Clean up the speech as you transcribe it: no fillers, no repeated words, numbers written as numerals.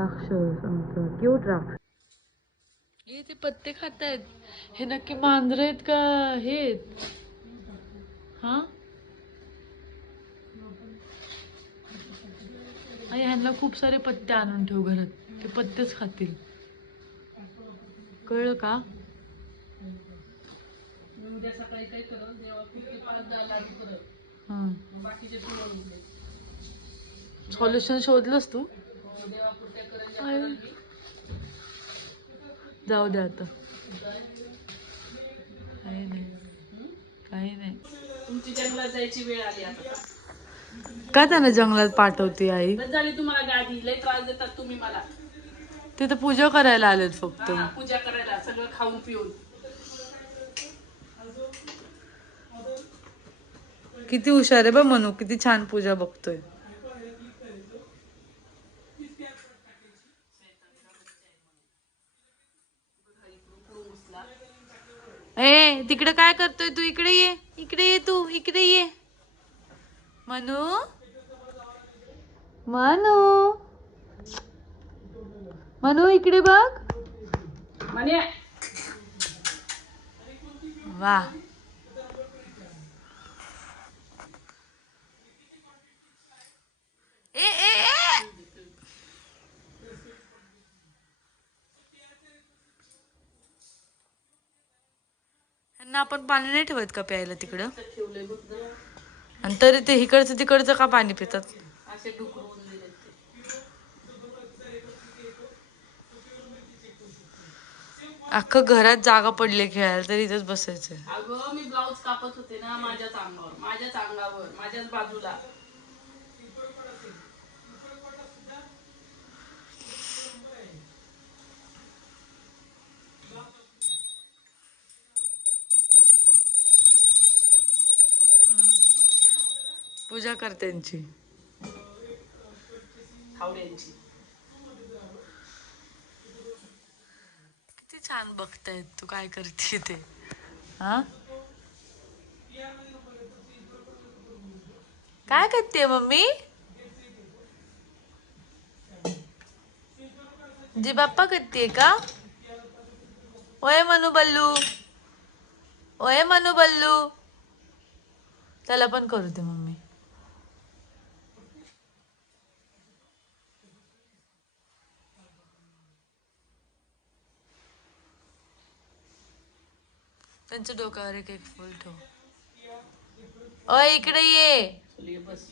राक्षस आमचा क्यूट राक्षस. हे ते पत्ते खात आहेत. हे नक्की मांजर आहेत का हे? हा आई ह्यांना खूप सारे पत्ते आणून ठेव घरात. ते पत्तेच खातील. कळलं का? सॉल्युशन शोधलंस तू? जाऊ दे आता. काही नाही, काही नाही. तुमची जंगलात जायची वेळ आली आता. का त्यांना जंगलात पाठवते आई? झाली तुम्हाला गाडी, लय त्रास देतात तुम्ही मला. तिथं पूजा करायला आलेत फक्त. पूजा करायला सगळं खाऊन पिऊन. किती हुशार आहे बघ मनू, किती छान पूजा बघतोय. ए तिकडे काय करतोय तू? इकडे ये, इकडे ये, तू इकडे ये. मनू, मनू, मनू इकडे बघ. म्हणे वा, ए ए ए यांना आपण पाणी नाही ठेवत का प्यायला तिकडं? आणि तरी ते इकडचं तिकडचं का पाणी पितात? असे डुकरून दिले ते. अख्खं घरात जागा पडली खेळायला, तरी इथंच बसायचं. अगं मी ब्लाऊज कापत होते ना माझ्याच अंगावर, माझ्याच अंगावर, माझ्याच बाजूला. पूजा कर त्यांची. हावड्यांची. किती छान बघतायत तू काय करते ते. हा काय करते मम्मी? जी बाप्पा करते का? ओय मनू बल्लू, ओय मनू बल्लू. त्याला पण करू दे मम्मी. त्यांच्या डोक्यावर एक एक फुल ठेव. ओय इकडे ये. बस